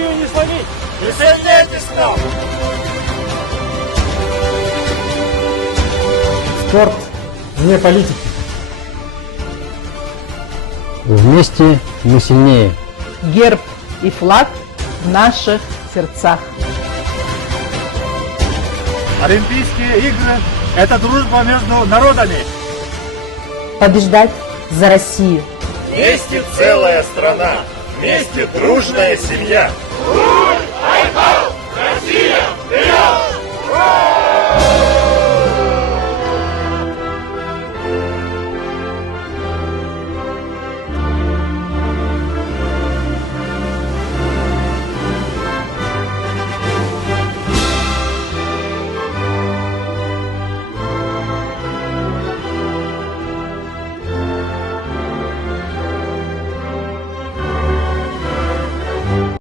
Россию не сломить! Присоединяйтесь к нам! Спорт вне политики. Вместе мы сильнее. Герб и флаг в наших сердцах. Олимпийские игры – это дружба между народами. Побеждать за Россию. Вместе целая страна, вместе дружная семья.